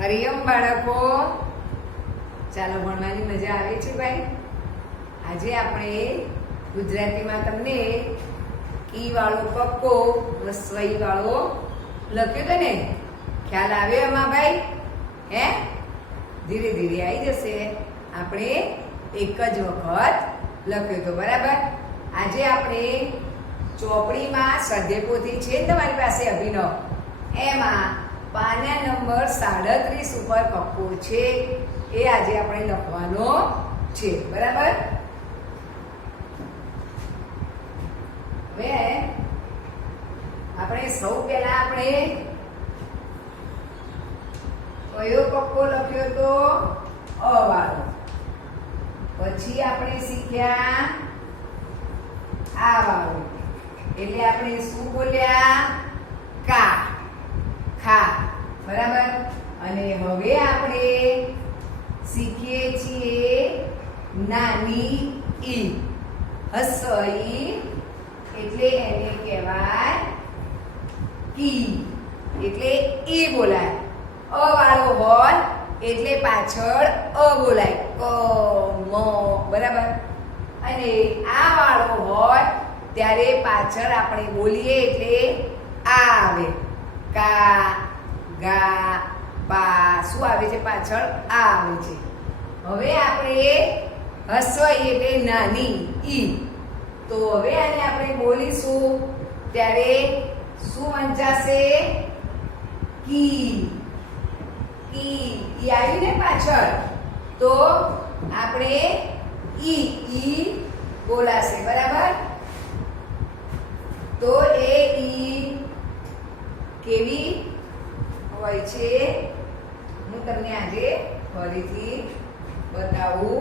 હરિયમ બાળકો, ચાલો ભણવાની મજા આવે છે ભાઈ. આજે આપણે ગુજરાતીમાં તમને કી વાળો કક્કો રસોઈ વાળો લખ્યો હતો ને, ખ્યાલ આવ્યો એમાં ભાઈ? હે, ધીરે ધીરે આવી જશે. આપણે એક જ વખત લખ્યો હતો, બરાબર. આજે આપણે ચોપડીમાં સ્વાધ્યાય પોથી છે તમારી પાસે અભિનવ, એમાં પાના નંબર 37 ઉપર કક્કો છે, એ આજે આપણે લખવાનો છે, બરાબર. હવે આપણે સૌ પહેલા આપણે કયો કક્કો લખ્યો તો? અ વાળો. પછી આપણે શીખ્યા આ વાળો, એટલે આપણે શું બોલ્યા? કા, ખા, બરાબર. અને હવે આપણે શીખીએ છીએ નાની ઈ. હસઈ એટલે એને કહેવાય કી, એટલે ઈ બોલાય. અ વાળો હોય એટલે પાછળ અ બોલાય, ક મ, બરાબર. અને આ વાળો હોય ત્યારે પાછળ આપણે બોલીએ એટલે આ આવે, કા, ગા, પા, શું આવે છે પાછળ? આ આવે છે. હવે આપણે હસવાઈ એટલે નાની ઈ, તો હવે આને આપણે બોલીશું ત્યારે શું વંચાશે? કી, ઈ. ઈ આવી ને પાછળ, તો આપણે ઈ બોલાશે, બરાબર. તો એ ઈ કેવી હોય છે હું તમને આજે ફરીથી બતાવું.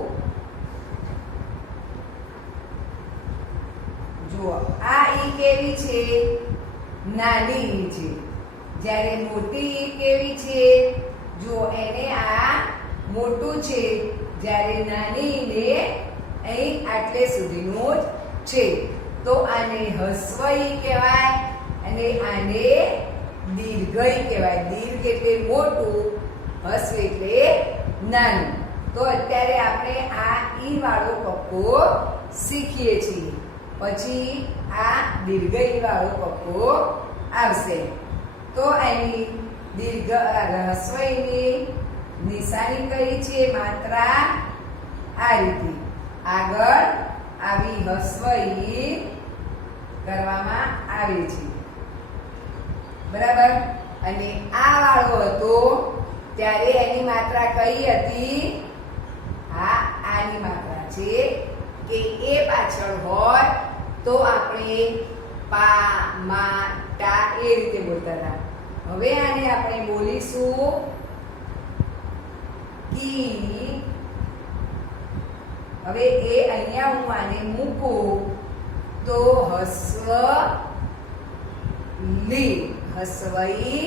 જુઓ, આ ઈ કેવી છે? નાની ઈ છે. જ્યારે મોટી ઈ કેવી છે? જો એને આ મોટું છે, જ્યારે નાની ઈને અહીં આટલે સુધીનું જ છે. તો આને હસ્વઈ કહેવાય અને આને દીર્ઘઈ કહેવાય. દીર્ઘ એટલે મોટું, હસ્વ એટલે નાનું. તો અત્યારે આપણે આ ઈ વાળો કક્કો શીખીએ છીએ, પછી આ દીર્ઘઈ વાળો કક્કો આવશે. તો એની દીર્ઘ હસ્વઈની નિશાની કઈ છે? માત્રા આ રીતે આગળ આવી હસ્વઈ કરવામાં આવે છે, બરાબર. અને આ વાળો હતો ત્યારે એની માત્રા કઈ હતી? હા, આની માત્રા છે કે એ પાછળ હોય તો આપણે પા, મા, ટા એ રીતે બોલતા હતા. હવે આને આપણે બોલીશું કી. હવે એ અહીંયા હું આને મૂકું તો હસ્વ લી, હસ્વઈ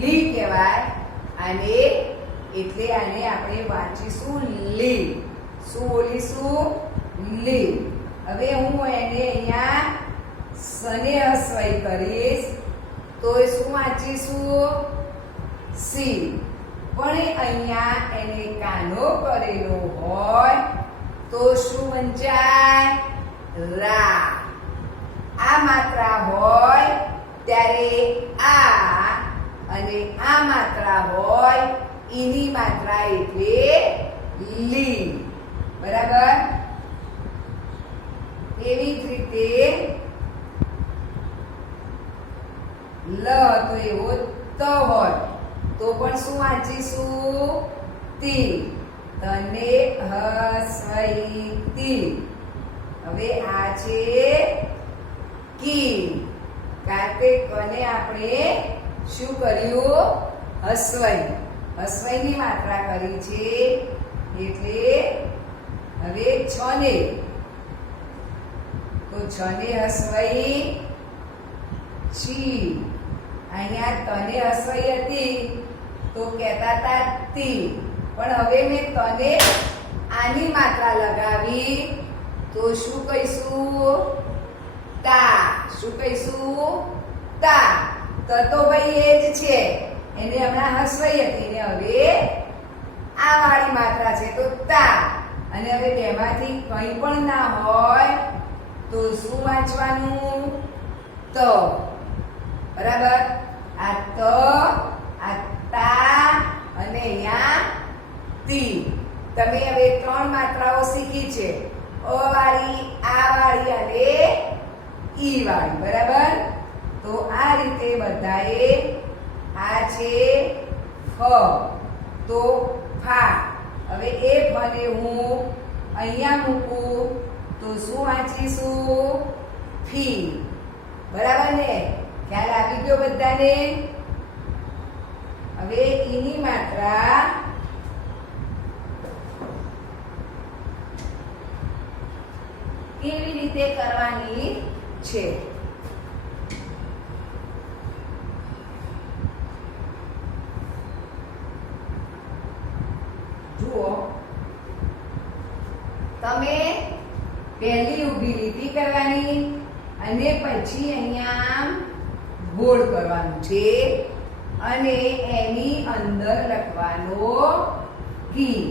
લી કહેવાય. આને એટલે આને આપણે વાંચીશું લી. શું બોલીશું? લી. હવે હું એને અહીંયા સને હસ્વઈ કરીશ તો શું વાંચીશું? સી. પણ અહીંયા એને કાનો કરેલો હોય તો શું વંચાય? રા. આ માત્રા હોય ત્યારે આ, અને આ માત્રા હોય ઈની માત્રા એટલે લી, બરાબર. એવી જ રીતે લ તો એવો ત હોય તો પણ શું વાંચીશું? તી. તને હસ્વઈ તી. હવે આ છે કી, કારણ કે કને આપણે શું કર્યું? હસ્વઈ, હસ્વઈની માત્રા કરી છે. એટલે હવે છને, તો છને હસ્વઈ છી. અહીંયા તને હસ્વઈ હતી તો કહેતા હતા તી, પણ હવે મેં તને આની માત્રા લગાવી તો શું કહીશું? તા. શું કહીશું? તા. તો ભાઈ એ જ છે, એને હમણાં હસવાઈ હતી ને હવે આ વાળી માત્રા છે તો તા, અને હવે તેમાંથી કંઈ પણ ના હોય તો શું વાંચવાનું? ત. બરાબર? આ ત, આ તા અને અહીંયા તી. તમે હવે 3 માત્રાઓ શીખી છે, અ વાળી, આ વાળી અને ઈ વાળી. બરાબર? તો આ રીતે બધાએ આ છે ફ, તો ફા. હવે એ ફને હું અહીંયા મૂકું તો શું વાંચીશું? ફી. બરાબર ને? ખ્યાલ આવી ગયો બધાને? હવે ઈની માત્રા કેવી રીતે કરવાની છે? જુઓ, તમે પહેલી ઊભી લીટી કરવાની અને પછી અહીંયા ગોળ કરવાનું છે અને એની અંદર લખવાનો કી.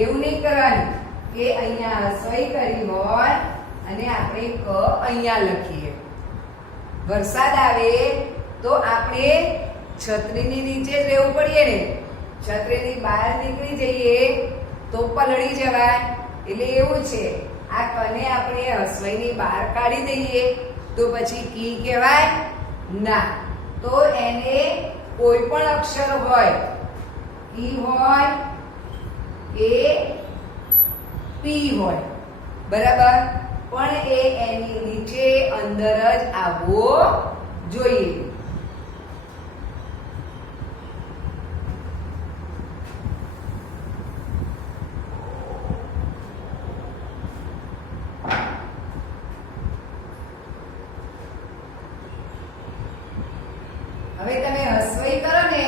એવું નહીં કરવાનું કે અહીંયા હસવાઈ કરી હોય અને આપણે ક અહીંયા લખીએ. વરસાદ આવે તો આપણે છત્રીની નીચે જ રહેવું પડીએ ને. છત્રીની બહાર નીકળી જઈએ તો પલળી જવાય. એટલે એવું છે, આ કને આપણે હસવાઈની બહાર કાઢી દઈએ તો પછી કી કહેવાય ના. તો એને કોઈ પણ અક્ષર હોય, કી હોય કે પી હોય, બરાબર, પણ એ એની નીચે અંદર જ આવવો જોઈએ. હવે તમે હસવાઈ કરો ને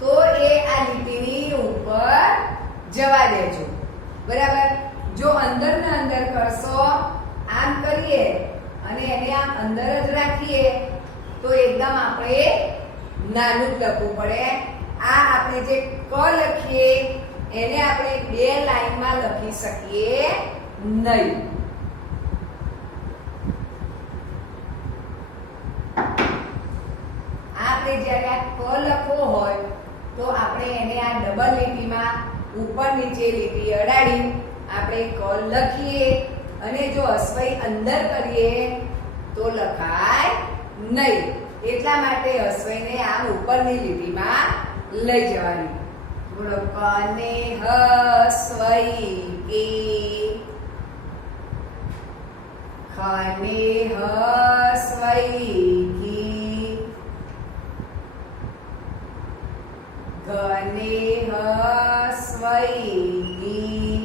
તો એ આ લીટીની ઉપર જવા દેજો. બરાબર? જો અંદર ને અંદર કરશો, આમ કરીએ અને એને આમ અંદર જ રાખીએ તો એકદમ આપણે નાનું જ લખવું પડે. આ આપણે જે ક લખીએ એને આપણે 2 લાઈનમાં લખી શકીએ નહીં. આપણે જ્યારે આ ક લખવો હોય તો આપણે એને આ ડબલ લીટીમાં ઉપર નીચે લીટી અડાડી આપણે ક લખીએ અને જો હસવાઈ અંદર કરીએ તો લખાય નહીં. એટલા માટે હસવાઈને આમ ઉપરની લીટીમાં લઈ જવાની. બોલો, કને હસવાઈ કી, ખને હસવાઈ કી, ગને હસવાઈ કી,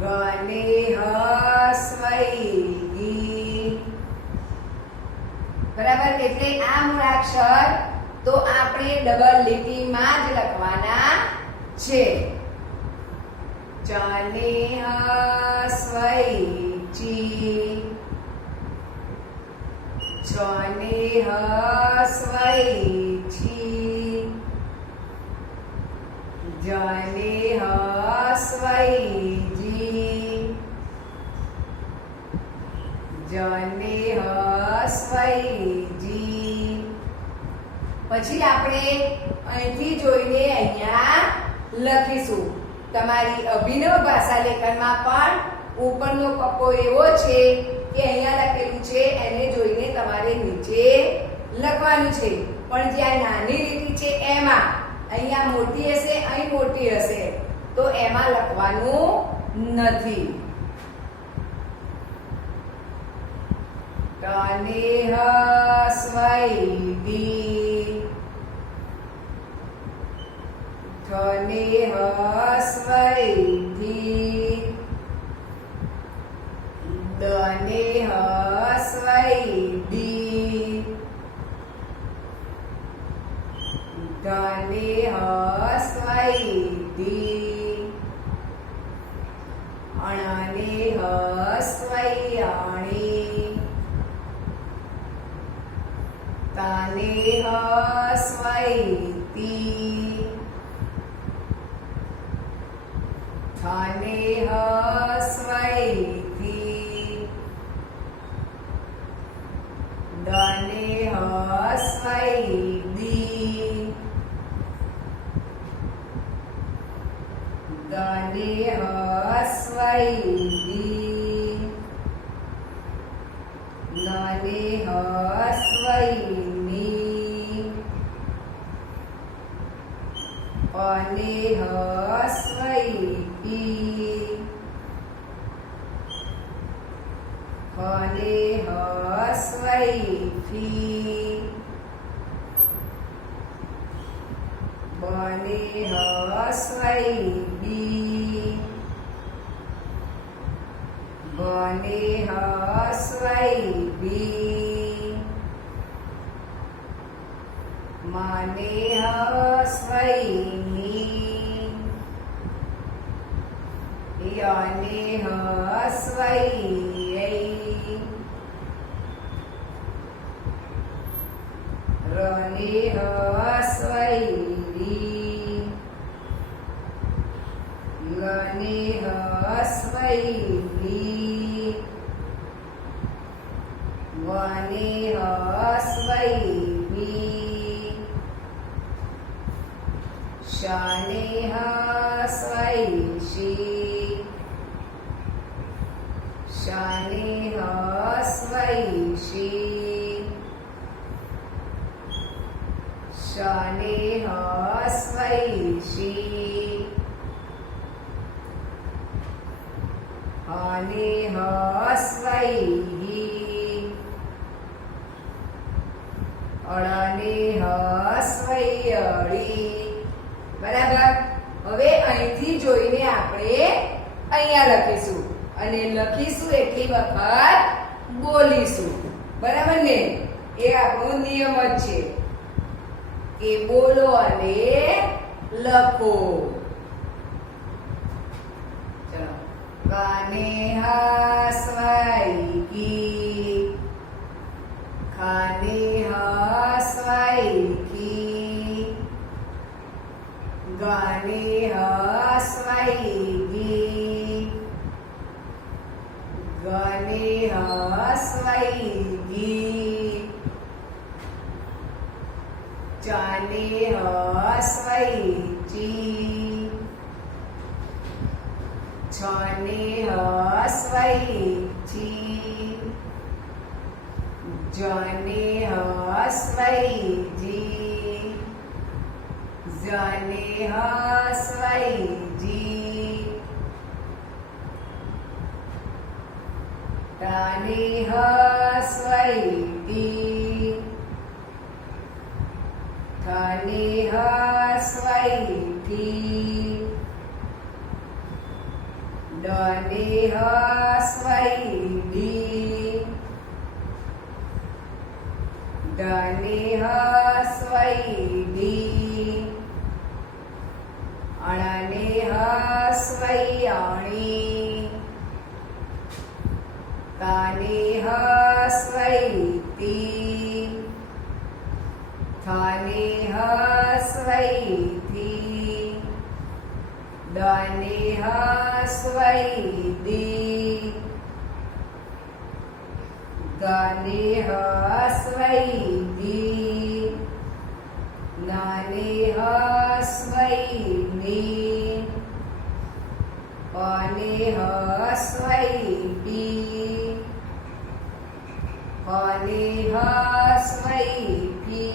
ગને હસવાઈ કી. બરાબર? એટલે આ મૂળાક્ષર તો આપણે ડબલ લીટીમાં જ લખવાના છે. ચને હસવાઈ ચી, ચને હસવાઈ છી, જને હસવાઈ જી, જને હસવાઈ જી. પછી આપણે અહીંથી જોઈને અહીંયા લખીશું. તમારી અભિનવ ભાષા લેખનમાં પણ ઉપરનો કપ્પો એવો છે કે અહીંયા લખેલું છે એને જોઈને તમારે નીચે લખવાનું છે. પણ જ્યાં નાની લીટી છે એમાં, અહીંયા મોટી હશે, અહીં મોટી હશે તો એમાં લખવાનું નથી. કને હસવાઈ દી, કને હસવાઈ ધી, દને હસવાઈ દી, ધને હસવાઈ ધી, અણને હસવાઈ અણી, तने हस्वैति थने हस्वैति दने हस्वैदि दने हस्वैदि नने हस्वैनि पने हस्वैपि फने हस्वैफि बने हस्वैबि बने हस्वैबि मने हस्वैनि यने हस्वैयै रने हस्वैरि लने हस्वैलि वने हस्वैवि शने हस्वैषि शने हस्वैषि शने हस्वैषि हने हस्वैहि अळने हस्वैयळि बराबर હવે અહીંથી જોઈને આપણે અહીંયા લખીશું અને લખીશું એટલી વખત બોલીશું બરાબર ને એ આપણો નિયમ જ છે કે બોલો અને લખો ચલો કાને હસ્વૈકી खाने हस्वैकी गाने हस्वैगी गने हस्वैगी जाने हस्वैची छने हस्वैची जने हस्वैजी जने हस्वैजी तने हस्वैति थने हस्वैति दने हस्वैदि दने हस्वैदि अणने हस्वैयाणि ताने हस्वैति थाने हस्वैति दने हस्वैदि गने हस्वैदि नाने हस्वैनि पने हस्वैपि पने हस्वैपि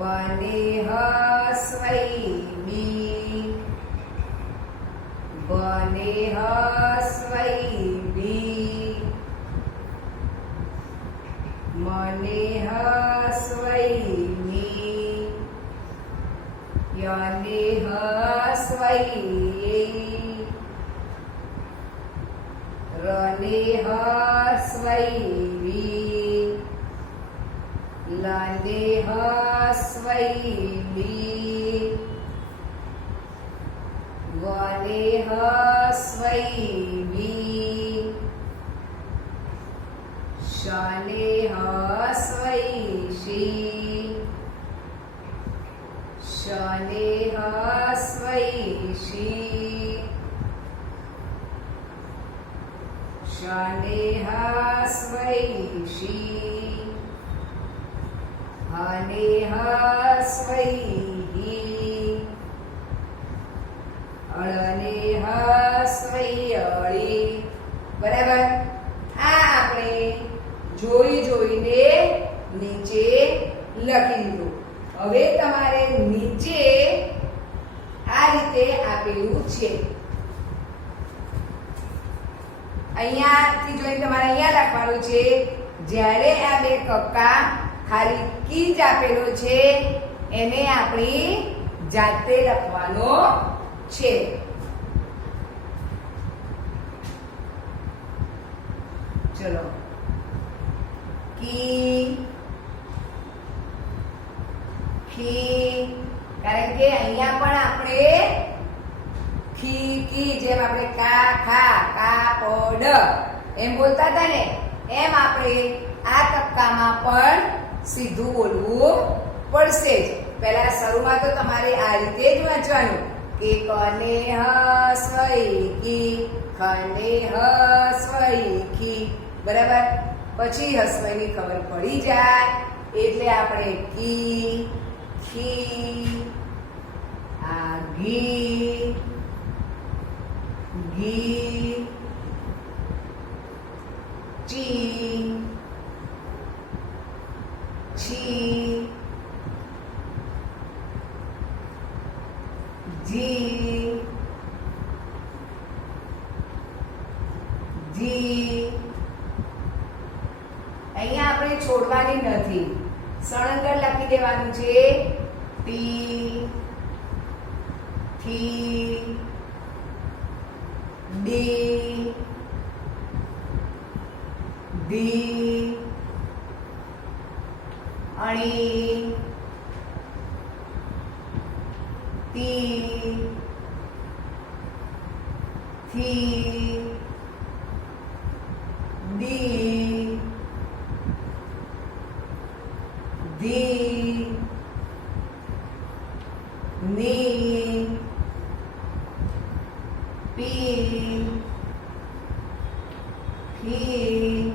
बने हस्वैबि बने हस्वैबि मने हस्वैनि यने हस्वैयै रने हस्वैरि लने हस्वैलि वने हस्वैवि शने શને હસ્વઈ શી હને હસ્વઈ હી અળને હસ્વઈ અળી. બરાબર. આ આપણે જોઈ જોઈને નીચે લખી દીધું. હવે તમારે નીચે આ રીતે આપેલું છે. અહીંયાથી જોઈને તમારે અહીંયા લખવાનું છે. જ્યારે આ બે કક્કા ખાલી કી જ આપેલો છે એને આપણી જાતે લખવાનો છે. ચલો કી ખી, કારણ કે અહીંયા પણ આપણે ખી કી જેમ આપણે કા ખા કા પોડ એમ બોલતા હતા ને, એમ આપણે આ કક્કામાં પણ સીધું બોલવું પડશે જ. પહેલા શરૂમાં તો તમારે આ રીતે જ વાંચવાનું કે કને હસ્વઈ કી ખને હસ્વઈ ખી. બરાબર. પછી હસ્વઈની ખબર પડી જાય એટલે આપણે કી ખી આ ઘી ઘી ચી છી જી જી. અહીંયા આપણે છોડવાની નથી, સળંગર લખી દેવાનું છે. ટી થી ડી ધી અણી તી થી દી ધી ની પી ફી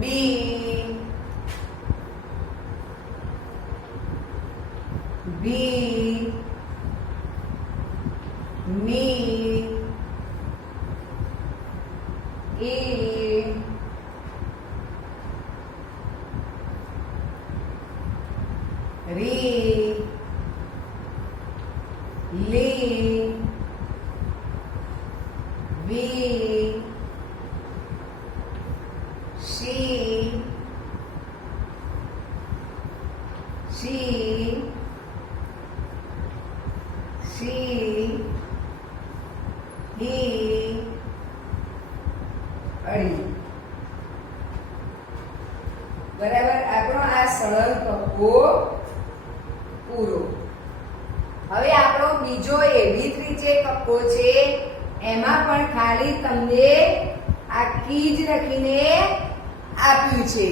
બી બી મી ઈ રી લી વી શી શી શી હી અળી. બરાબર. આપણો આ સરળ કક્કો પૂરો. હવે આપણો બીજો એવી જ રીતે કક્કો છે, એમાં પણ ખાલી તમને આ કી જ લખીને આપ્યું છે.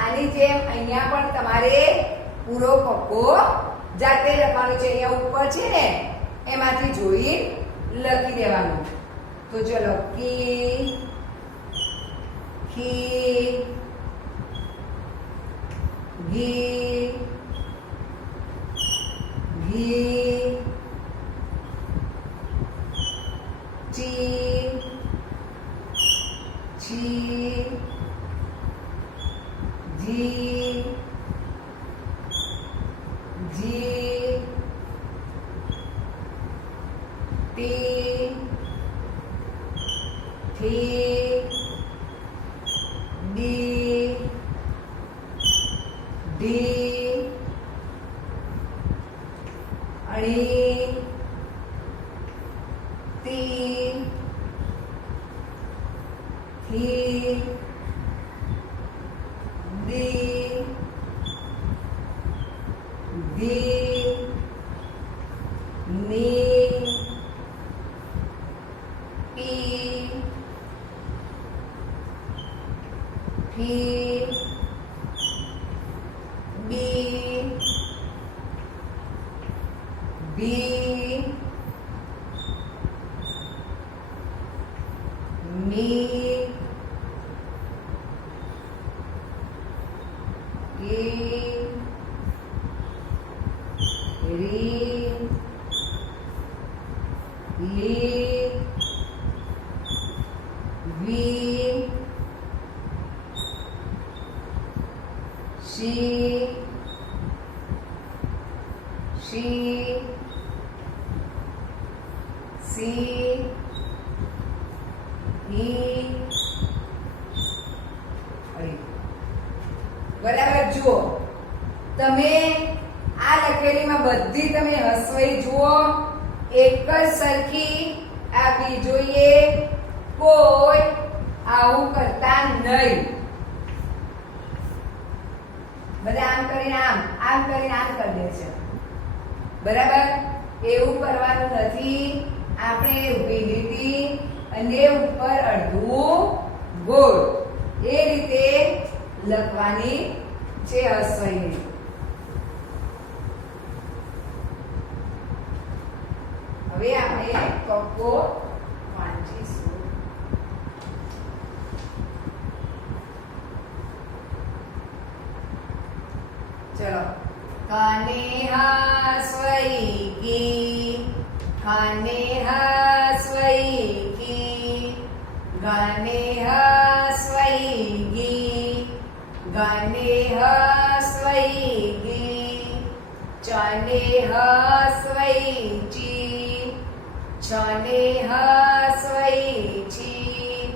આની જેમ અહીંયા પણ તમારે પૂરો કક્કો જાતે લખવાનો છે. અહીંયા ઉપર છે ને એમાંથી જોઈ લખી દેવાનું. તો ચલો કી ખી ઘી ઘી ચી છી જી જી ટી થી ડી ધી અણી તી થી દી ધી ની પી ફી બી બી મી કી રી લી વી શી શી સી હી બરાબર જુઓ તમે આ લખેલીમાં બધી તમે હસવાઈ જુઓ એક જ સરખી આવી જોઈએ કોઈ આવું કરતા નહીં બધા આમ કરીને આમ કરીને આમ કરી દે છે બરાબર એવું કરવાનું નથી આપણે ઊભી લીટી અને ઉપર અડધું ગોળ એ રીતે લખવાની છે હસવાઈ હવે આપણે કક્કો વાંચીશું ચલો કાને હાસવાઈ કી ખાને હાસવાઈ કી ગાને હાસવાઈ ગી ગાને હાસવાઈ ગી ચાને હાસવાઈ ચી છને હાસવાઈ છી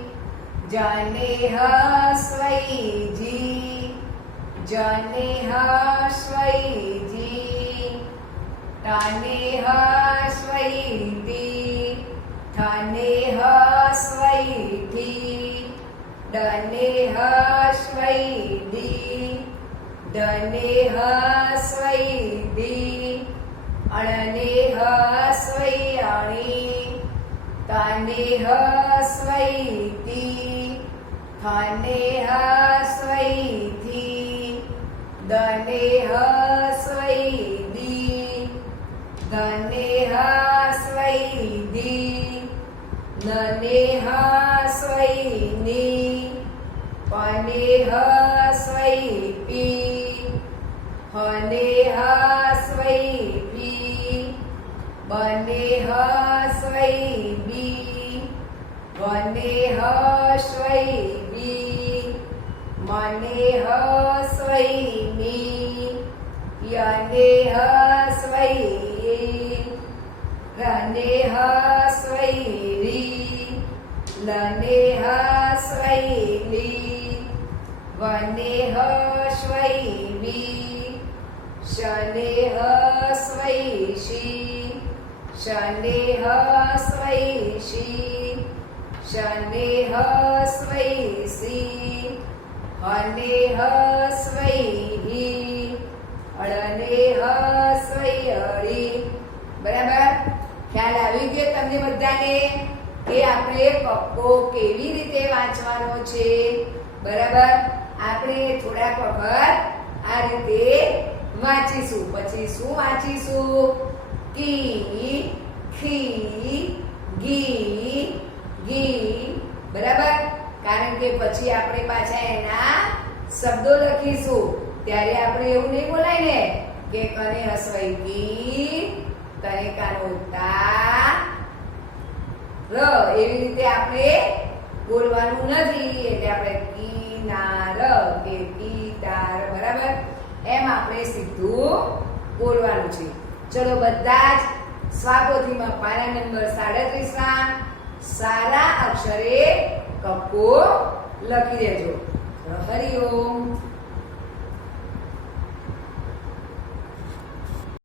જાને હાસવાઈ જી જાને હાસવાઈ જી તાને હાસવાઈ તી થાને હાસવાઈ ધી ડને હાસવાઈ ધી ડને હાસવાઈ ધી અણને હાસવાઈ અણી તાને હાસવાઈ તી થાને હાસવાઈ ધી દને હાસવાઈ દી ધને હાસવાઈ ધી નને હાસવાઈ ની પને હાસવાઈ પી હને હાસવાઈ પી બને હાસવાઈ બી વને હાસવાઈ બી મને હાસવાઈ મી યને હાસવાઈ રને હાસવાઈ રી લને હાસવાઈ લી વને હાસવાઈ વી શને હાસવાઈ શી શને હાસવાઈ શી શને હાસવાઈ સી હને હાસવાઈ હી અળને હાસવાઈ અળી બરાબર ખ્યાલ આવી ગયો તમને બધાને કે આપણે કક્કો કેવી રીતે વાંચવાનો છે બરાબર આપણે થોડાક વખત આ રીતે વાંચીશું પછી શું વાંચીશું કી ખી ગી ગી બરાબર કારણ કે પછી આપણે પાછા એના શબ્દો લખીશું ત્યારે આપણે એવું નહીં બોલાય ને કે કને હસવાઈ ગી કને કાનો તા ર એવી રીતે આપણે બોલવાનું નથી એટલે આપણે કી ના ર કે કી તાર બરાબર એમ આપણે સીધું બોલવાનું છે ચલો બધા જ સ્વાપોથીમાં પાના નંબર 37 માં સારા અક્ષરે કક્કો લખી દેજો હરિઓમ